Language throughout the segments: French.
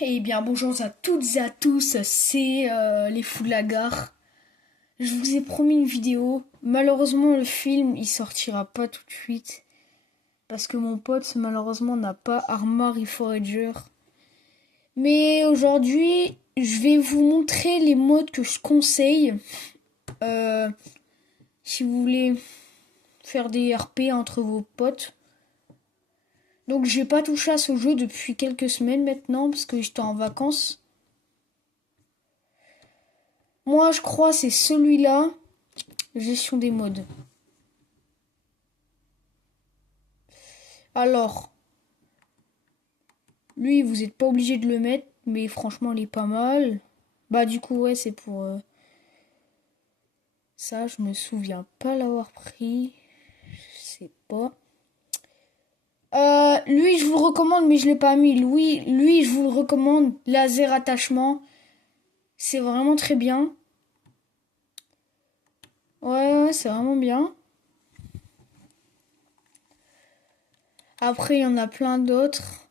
Eh bien, bonjour à toutes et à tous, c'est les fous de la gare. Je vous ai promis une vidéo. Malheureusement, le film, il sortira pas tout de suite. Parce que mon pote, malheureusement, n'a pas Armory Forager. Mais aujourd'hui, je vais vous montrer les modes que je conseille. Euh, si vous voulez faire des RP entre vos potes. Donc, j'ai pas touché à ce jeu depuis quelques semaines maintenant, parce que j'étais en vacances. Moi, je crois que c'est celui-là. Gestion des modes. Alors, lui, vous n'êtes pas obligé de le mettre, mais franchement, il est pas mal. Bah, du coup, ouais, c'est pour ça. Je me souviens pas l'avoir pris. Je sais pas. Lui, je vous le recommande, mais je l'ai pas mis. Lui, je vous le recommande. Laser attachement. C'est vraiment très bien. Ouais, c'est vraiment bien. Après, il y en a plein d'autres.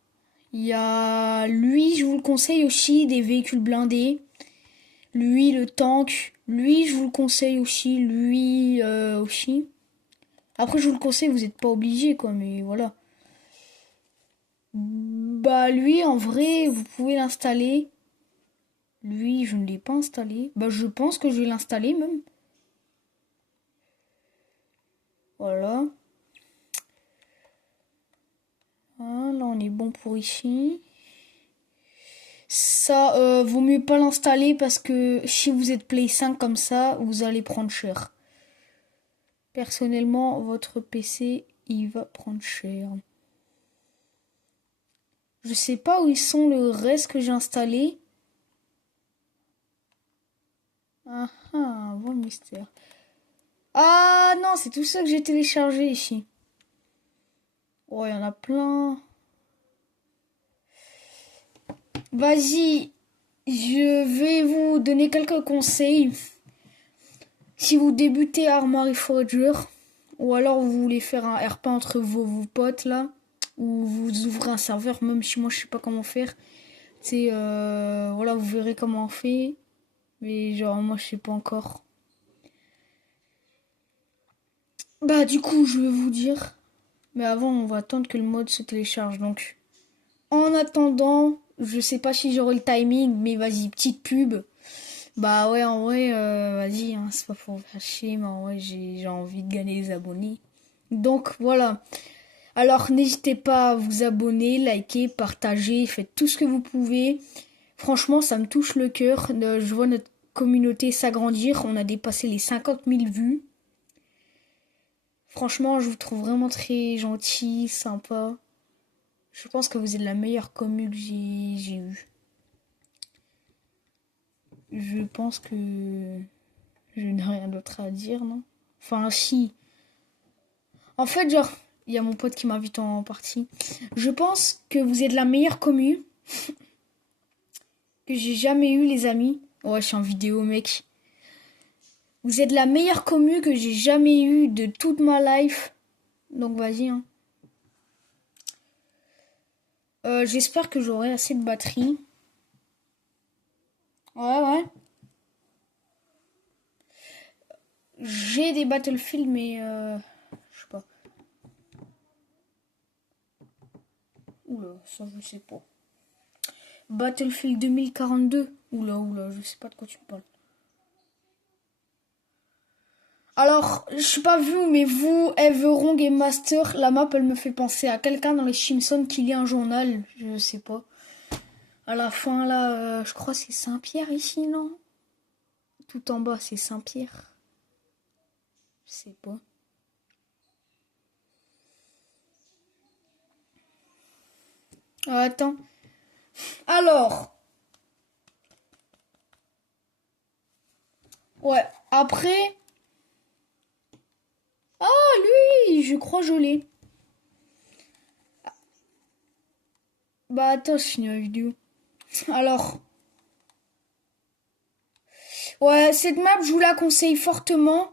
Il y a lui, je vous le conseille aussi, des véhicules blindés. Lui, le tank. Lui, je vous le conseille aussi. Lui aussi. Après, je vous le conseille, vous n'êtes pas obligé, quoi, mais voilà. Bah, lui, en vrai, vous pouvez l'installer. Lui, je ne l'ai pas installé. Bah, je pense que je vais l'installer même. Voilà. Ah, là, on est bon pour ici. Ça, vaut mieux pas l'installer parce que si vous êtes Play 5 comme ça, vous allez prendre cher. Personnellement, votre PC, il va prendre cher. Je sais pas où ils sont le reste que j'ai installé. Ah ah, bon mystère. Ah non, c'est tout ça que j'ai téléchargé ici. Oh, il y en a plein. Vas-y, je vais vous donner quelques conseils. Si vous débutez Armory Forger, ou alors vous voulez faire un RP entre vos potes là, ou vous ouvrez un serveur, même si moi je sais pas comment faire. C'est voilà, vous verrez comment on fait. Mais genre moi je sais pas encore. Bah du coup je vais vous dire. Mais avant on va attendre que le mode se télécharge. Donc en attendant, je sais pas si j'aurai le timing, mais vas-y, petite pub. Bah ouais, en vrai, vas-y, hein, c'est pas pour faire chier, mais en vrai, j'ai envie de gagner des abonnés. Donc voilà. Alors n'hésitez pas à vous abonner, liker, partager, faites tout ce que vous pouvez. Franchement, ça me touche le cœur. Je vois notre communauté s'agrandir. On a dépassé les 50 000 vues. Franchement, je vous trouve vraiment très gentil, sympa. Je pense que vous êtes la meilleure commu que j'ai eue. Je pense que je n'ai rien d'autre à dire, non? Enfin, si. En fait, genre, il y a mon pote qui m'invite en partie. Je pense que vous êtes la meilleure commu que j'ai jamais eu, les amis. Ouais, je suis en vidéo, mec. Vous êtes la meilleure commu que j'ai jamais eue de toute ma life. Donc, vas-y, hein. J'espère que j'aurai assez de batterie. Ouais, ouais. J'ai des Battlefield, mais je sais pas. Oula, ça je sais pas. Battlefield 2042. Oula, oula, je sais pas de quoi tu parles. Alors, je suis pas vu, mais vous, Everong et Master, la map, elle me fait penser à quelqu'un dans les Simpsons qui lit un journal. Je sais pas. À la fin, là, je crois que c'est Saint-Pierre ici, non? Tout en bas, c'est Saint-Pierre. Je sais pas. Attends. Alors, ouais. Après. Ah, lui, je crois que je l'ai. Bah, attends, je finis la vidéo. Alors. Ouais, cette map, je vous la conseille fortement.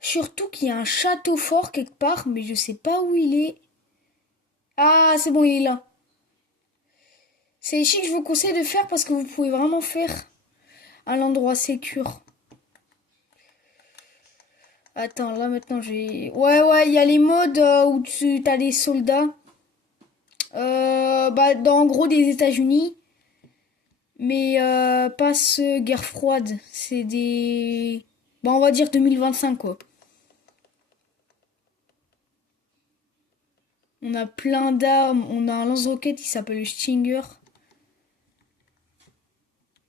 Surtout qu'il y a un château fort quelque part, mais je sais pas où il est. Ah, c'est bon, il est là. C'est ici que je vous conseille de faire parce que vous pouvez vraiment faire à l'endroit sécure. Attends, là maintenant j'ai... Ouais, il y a les modes où tu as des soldats. Dans en gros des États-Unis. Mais pas ce guerre froide. C'est des... on va dire 2025 quoi. On a plein d'armes. On a un lance-roquette qui s'appelle le Stinger.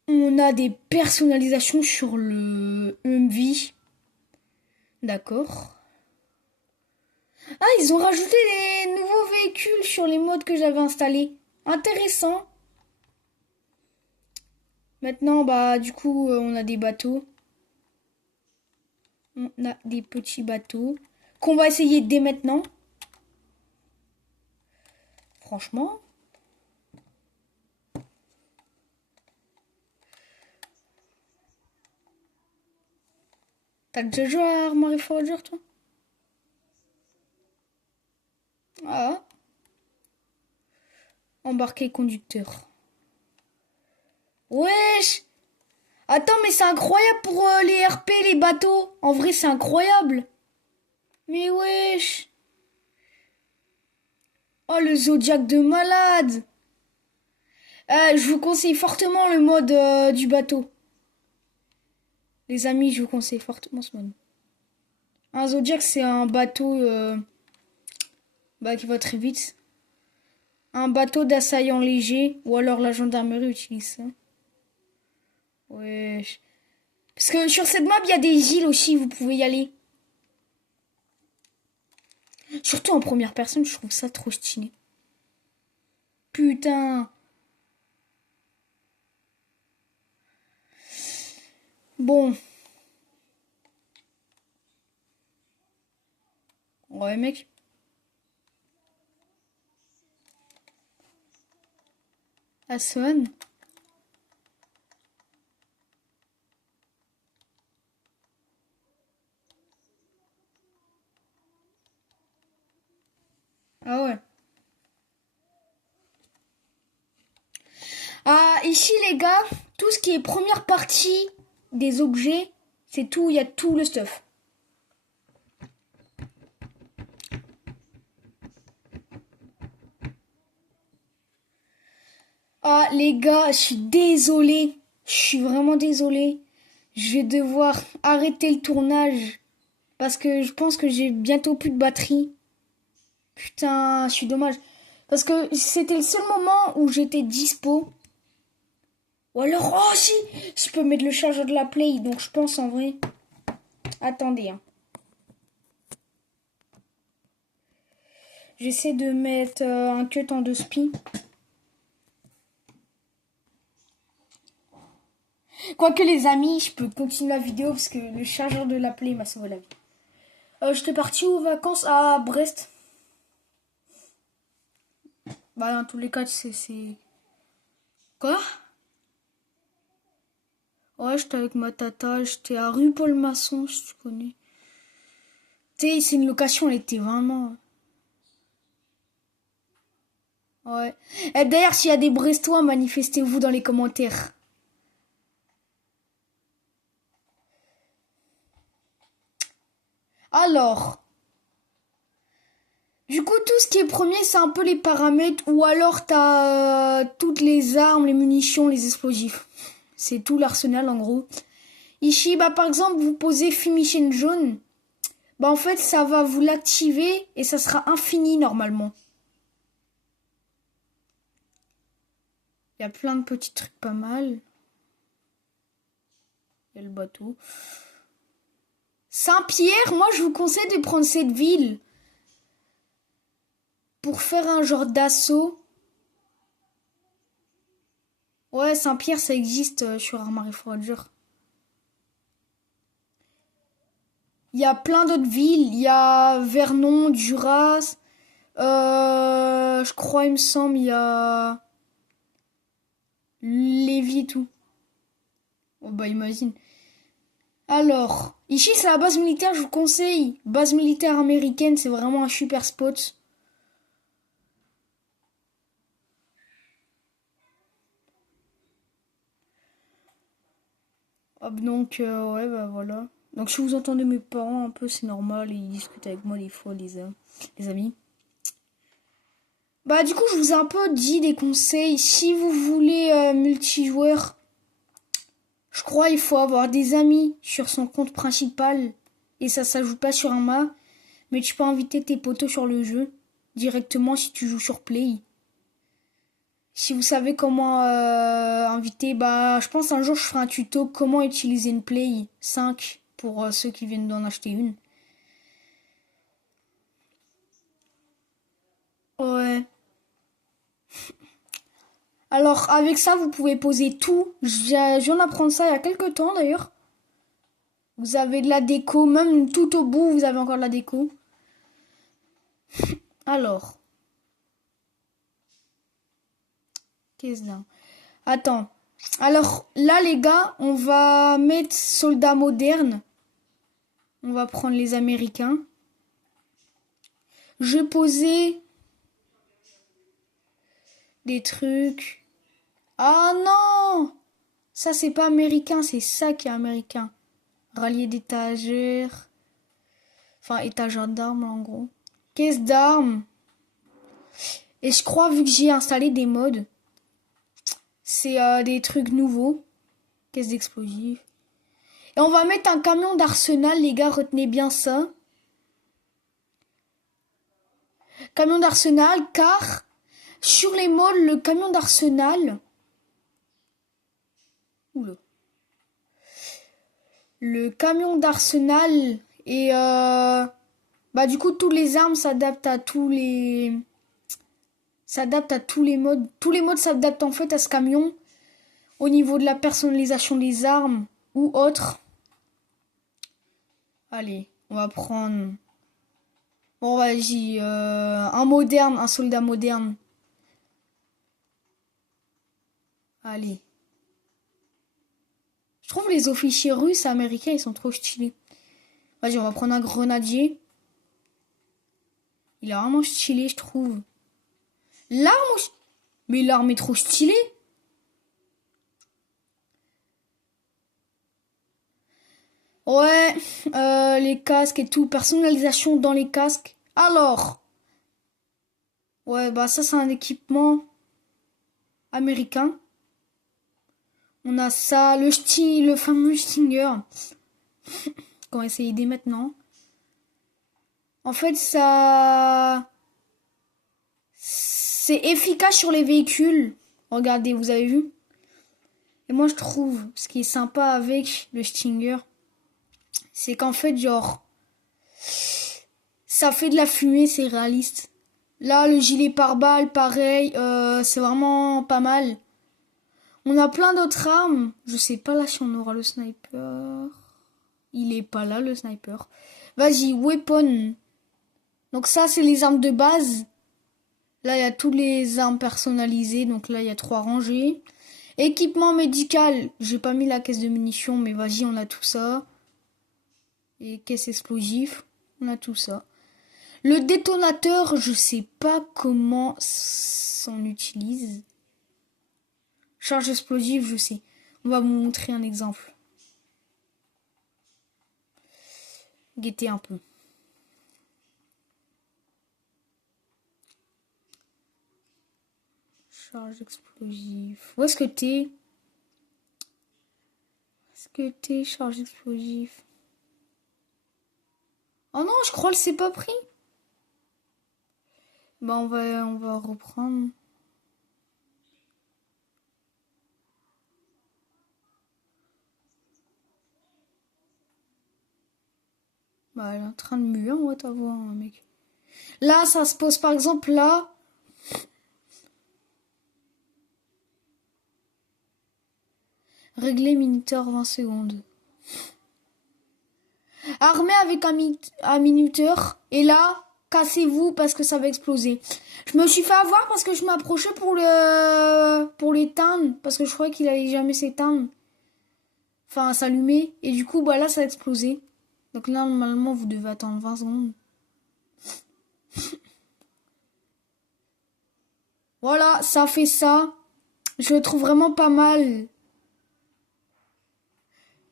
On a des personnalisations sur le MV. D'accord. Ah, ils ont rajouté des nouveaux véhicules sur les modes que j'avais installés. Intéressant. Maintenant, du coup, on a des bateaux. On a des petits bateaux qu'on va essayer dès maintenant. Franchement. T'as déjà joué à Armory Forger, toi? Ah. Embarqué conducteur. Wesh! Attends, mais c'est incroyable pour les RP, les bateaux. En vrai, c'est incroyable. Mais wesh! Oh, le Zodiac de malade! Je vous conseille fortement le mode du bateau. Les amis, je vous conseille fortement ce mode. Un Zodiac, c'est un bateau qui va très vite. Un bateau d'assaillant léger, ou alors la gendarmerie utilise ça. Wesh. Parce que sur cette map, il y a des îles aussi, vous pouvez y aller. Surtout en première personne, je trouve ça trop stylé. Putain. Bon. Ouais, mec. Aswan. Ah ouais. Ah, ici, les gars, tout ce qui est première partie des objets, c'est tout, il y a tout le stuff. Ah, les gars, je suis désolée. Je suis vraiment désolée. Je vais devoir arrêter le tournage parce que je pense que j'ai bientôt plus de batterie. Putain, je suis dommage. Parce que c'était le seul moment où j'étais dispo. Ou alors, oh si, je peux mettre le chargeur de la Play, donc je pense en vrai. Attendez, hein. J'essaie de mettre un cut en 2 spi. Quoique les amis, je peux continuer la vidéo parce que le chargeur de la Play m'a sauvé la vie. J'étais parti aux vacances à Brest. Dans tous les cas, c'est... Quoi? Ouais, j'étais avec ma tata, j'étais à rue Paul Masson, si tu connais. Tu sais, c'est une location, elle était vraiment... Ouais. Et d'ailleurs, s'il y a des Brestois, manifestez-vous dans les commentaires. Alors, du coup, tout ce qui est premier, c'est un peu les paramètres, ou alors t'as toutes les armes, les munitions, les explosifs. C'est tout l'arsenal, en gros. Ici, par exemple, vous posez Fumigène jaune. En fait, ça va vous l'activer et ça sera infini, normalement. Il y a plein de petits trucs pas mal. Il y a le bateau. Saint-Pierre, moi, je vous conseille de prendre cette ville pour faire un genre d'assaut. Ouais, Saint-Pierre, ça existe sur Armory Forger. Il y a plein d'autres villes. Il y a Vernon, Duras. Je crois, il me semble, il y a Lévis et tout. Oh, imagine. Alors, ici, c'est la base militaire, je vous conseille. Base militaire américaine, c'est vraiment un super spot. Hop, donc, ouais, bah voilà. Donc, si vous entendez mes parents un peu, c'est normal, ils discutent avec moi des fois, les amis. Bah, du coup, je vous ai un peu dit des conseils. Si vous voulez multijoueur, je crois il faut avoir des amis sur son compte principal. Et ça s'ajoute pas sur un mât. Mais tu peux inviter tes potos sur le jeu directement si tu joues sur Play. Si vous savez comment inviter, bah je pense un jour je ferai un tuto comment utiliser une Play 5 pour ceux qui viennent d'en acheter une. Ouais. Alors avec ça vous pouvez poser tout. Je viens d'apprendre ça il y a quelques temps d'ailleurs. Vous avez de la déco, même tout au bout vous avez encore de la déco. Alors, qu'est-ce que c'est? Attends. Alors là les gars, on va mettre soldats modernes. On va prendre les Américains. Je posais des trucs. Ah non! Ça c'est pas américain, c'est ça qui est américain. Rallier d'étagères. Enfin, étagère d'armes en gros. Caisse d'armes. Et je crois, vu que j'ai installé des mods, c'est des trucs nouveaux. Caisse d'explosifs. Et on va mettre un camion d'arsenal, les gars, retenez bien ça. Camion d'arsenal, car sur les mods, le camion d'arsenal. Oula. Le camion d'arsenal et bah du coup toutes les armes s'adaptent à tous les modes. Tous les modes s'adaptent en fait à ce camion au niveau de la personnalisation des armes ou autre. Allez, on va prendre bon vas-y un moderne, un soldat moderne. Allez. Je trouve les officiers russes et américains ils sont trop stylés. Vas-y, on va prendre un grenadier. Il est vraiment stylé, je trouve. L'arme, mais l'arme est trop stylée. Ouais, les casques et tout, personnalisation dans les casques. Alors, ouais, bah ça c'est un équipement américain. On a ça, le fameux Stinger. Qu'on va essayer dès maintenant. En fait, ça, c'est efficace sur les véhicules. Regardez, vous avez vu? Et moi je trouve, ce qui est sympa avec le Stinger, c'est qu'en fait, genre, ça fait de la fumée, c'est réaliste. Là, le gilet pare-balles, pareil, c'est vraiment pas mal. On a plein d'autres armes. Je sais pas là si on aura le sniper. Il est pas là, le sniper. Vas-y, weapon. Donc ça, c'est les armes de base. Là, il y a tous les armes personnalisées. Donc là, il y a 3 rangées. Équipement médical. J'ai pas mis la caisse de munitions, mais vas-y, on a tout ça. Et caisse explosif. On a tout ça. Le détonateur, je sais pas comment s'en utilise. Charge explosive, je sais. On va vous montrer un exemple. Guettez un peu. Charge explosive. Où est-ce que t'es? Est-ce que t'es charge explosive? Oh non, je crois que c'est pas pris. Bah on va reprendre. Bah elle est en train de muer, on va t'avoir un mec. Là, ça se pose par exemple là. Régler minuteur 20 secondes. Armé avec un minuteur. Et là, cassez-vous parce que ça va exploser. Je me suis fait avoir parce que je m'approchais pour l'éteindre. Parce que je croyais qu'il allait jamais s'éteindre. Enfin, s'allumer. Et du coup, bah là, ça a explosé. Donc là, normalement, vous devez attendre 20 secondes. Voilà, ça fait ça. Je le trouve vraiment pas mal.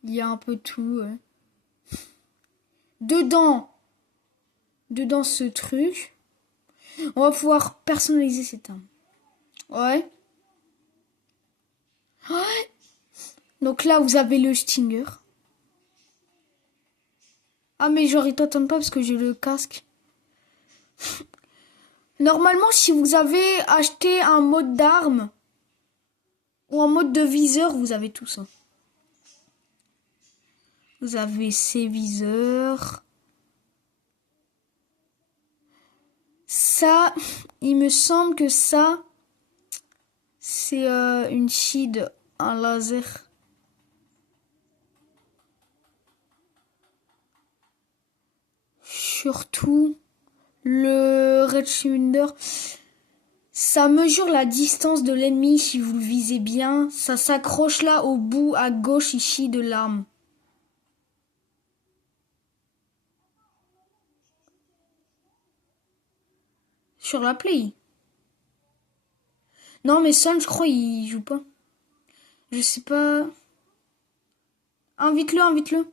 Il y a un peu tout. Dedans ce truc, on va pouvoir personnaliser cette arme. Ouais. Ouais. Donc là, vous avez le Stinger. Ah, mais genre, il t'entend pas parce que j'ai le casque. Normalement, si vous avez acheté un mode d'arme ou un mode de viseur, vous avez tout ça. Vous avez ces viseurs. Ça, il me semble que ça, c'est une shield, un laser. Surtout, le Red Cylinder, ça mesure la distance de l'ennemi si vous le visez bien. Ça s'accroche là au bout à gauche ici de l'arme. Sur la play. Non mais Son, je crois, il joue pas. Je sais pas. Invite-le, invite-le.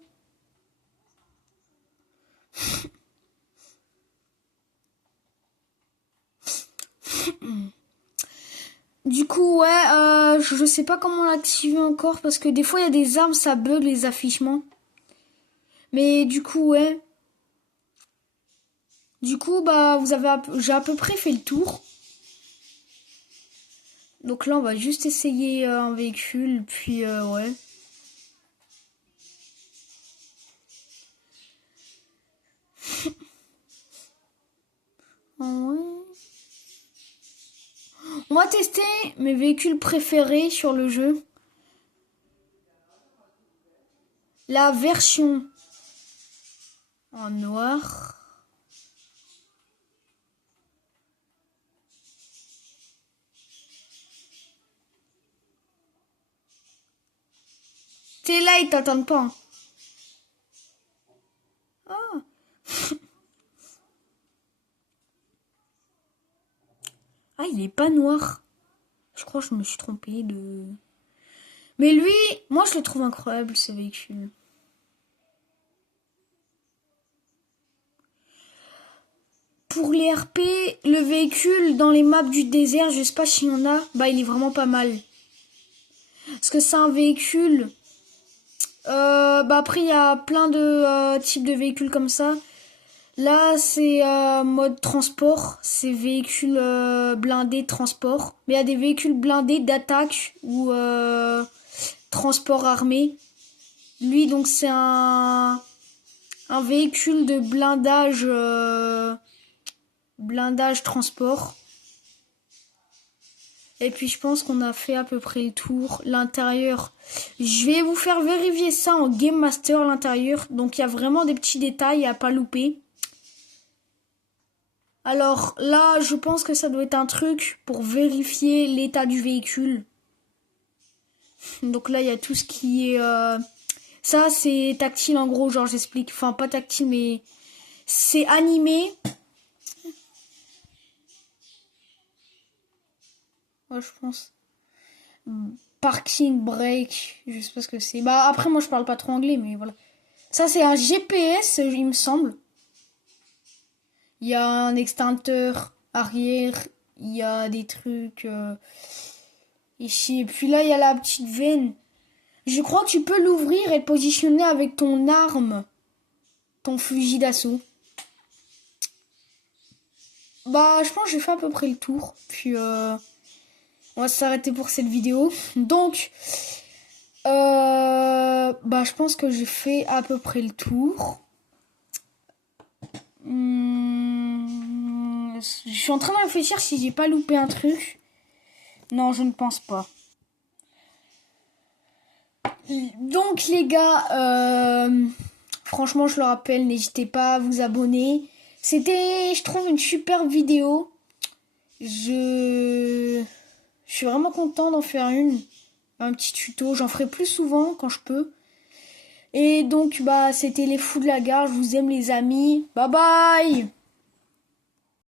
Du coup, ouais, je sais pas comment l'activer encore parce que des fois il y a des armes, ça bug les affichements. Mais du coup, ouais. Du coup, bah, j'ai à peu près fait le tour. Donc là, on va juste essayer un véhicule, puis ouais. Ouais. On va tester mes véhicules préférés sur le jeu. La version en noir. T'es là, ils t'attendent pas. Ah. Ah, il est pas noir. Je crois que je me suis trompée de... Mais lui, moi je le trouve incroyable ce véhicule. Pour les RP, le véhicule dans les maps du désert, je sais pas s'il y en a, bah il est vraiment pas mal. Parce que c'est un véhicule... bah après il y a plein de types de véhicules comme ça. Là c'est mode transport, c'est véhicule blindé transport. Mais il y a des véhicules blindés d'attaque ou transport armé. Lui donc c'est un véhicule de blindage transport. Et puis je pense qu'on a fait à peu près le tour. L'intérieur, je vais vous faire vérifier ça en Game Master, l'intérieur. Donc il y a vraiment des petits détails à pas louper. Alors là, je pense que ça doit être un truc pour vérifier l'état du véhicule. Donc là, il y a tout ce qui est... Ça, c'est tactile en gros, genre j'explique. Enfin, pas tactile, mais c'est animé. Ouais, je pense. Parking, brake, je sais pas ce que c'est. Bah après, moi, je parle pas trop anglais, mais voilà. Ça, c'est un GPS, il me semble. Il y a un extincteur arrière. Il y a des trucs ici. Et puis là, il y a la petite veine. Je crois que tu peux l'ouvrir et le positionner avec ton arme. Ton fusil d'assaut. Bah, je pense que j'ai fait à peu près le tour. Puis, on va s'arrêter pour cette vidéo. Donc, bah, je pense que j'ai fait à peu près le tour. Je suis en train de réfléchir si j'ai pas loupé un truc. Non, je ne pense pas. Donc les gars, franchement je le rappelle, n'hésitez pas à vous abonner. C'était, je trouve, une super vidéo. Je suis vraiment content d'en faire un petit tuto. J'en ferai plus souvent quand je peux. Et donc bah c'était les fous de la gare. Je vous aime les amis. Bye bye.